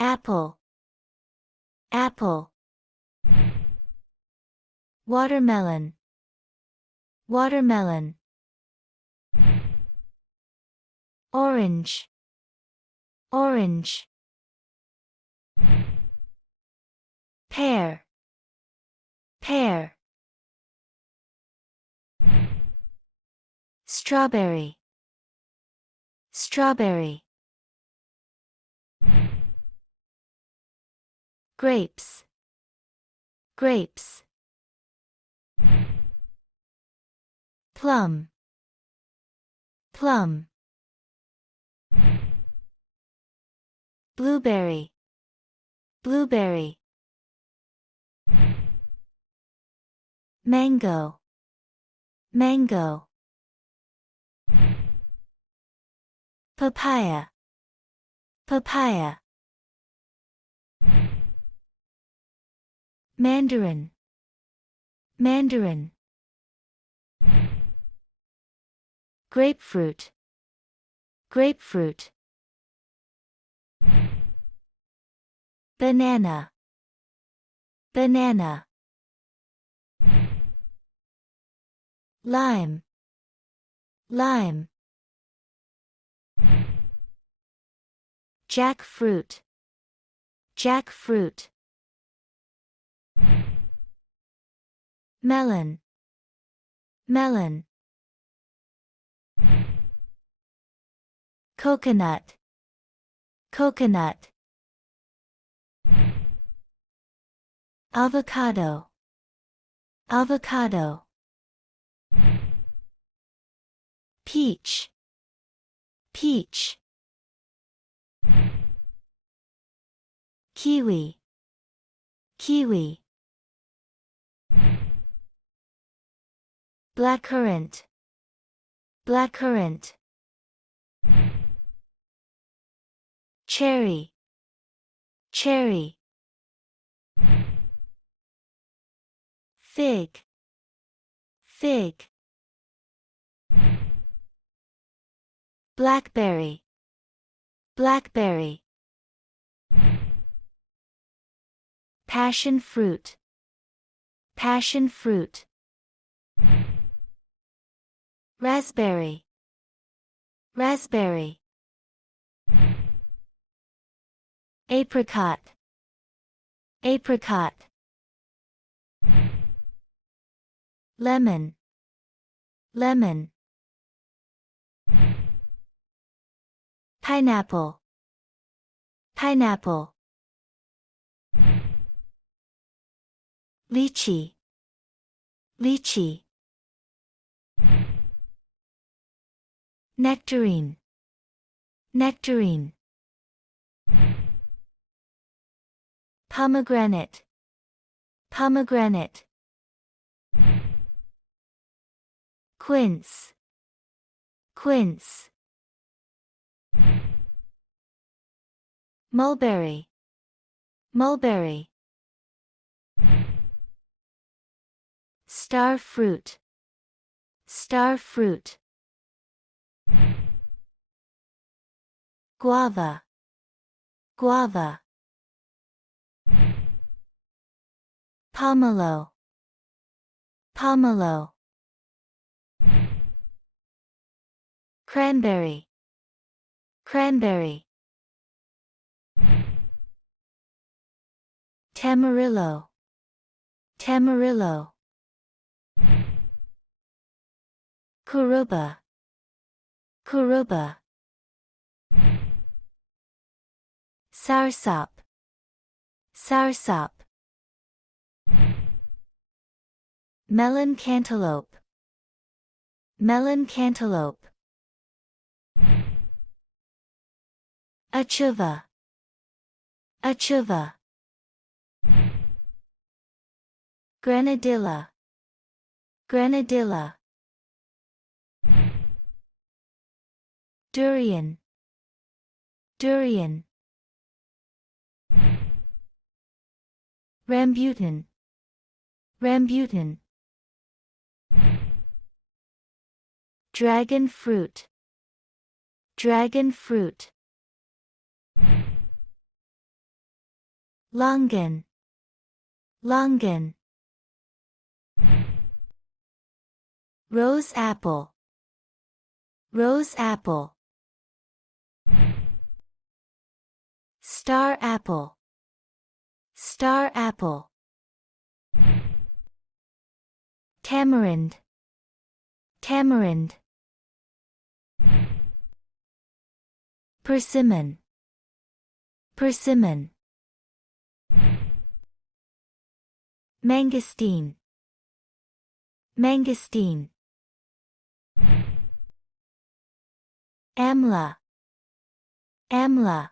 apple, apple. Watermelon, watermelon. Orange, orange. Pear, pear. Strawberry, strawberry. Grapes, grapes. Plum, plum. Blueberry, blueberry. Mango, mango. Papaya, papaya. Mandarin, mandarin. Grapefruit, grapefruit. Banana, banana. Lime, lime. Jackfruit, jackfruit. Melon, melon. Coconut, coconut. Avocado, avocado. Peach, peach. Kiwi, kiwi. Blackcurrant, blackcurrant. Cherry, cherry. Fig, fig. Blackberry, blackberry. Passion fruit, passion fruit. Raspberry, raspberry. Apricot, apricot. Lemon, lemon. Pineapple, pineapple. Lychee, lychee. Nectarine, nectarine. Pomegranate, pomegranate. Quince, quince. Mulberry, mulberry. Star fruit, star fruit. Guava, guava. Pomelo, pomelo. Cranberry, cranberry. Tamarillo, tamarillo. Kuruba, kuruba. Soursop, soursop. Melon cantaloupe, melon cantaloupe. Achuva, achuva. Granadilla, granadilla. Durian, durian. Rambutan, rambutan. Dragon fruit, dragon fruit. Longan. Longan. Rose apple. Rose apple. Star apple. Star apple. Tamarind. Tamarind. Persimmon. Persimmon. Mangosteen. Mangosteen. Amla. Amla.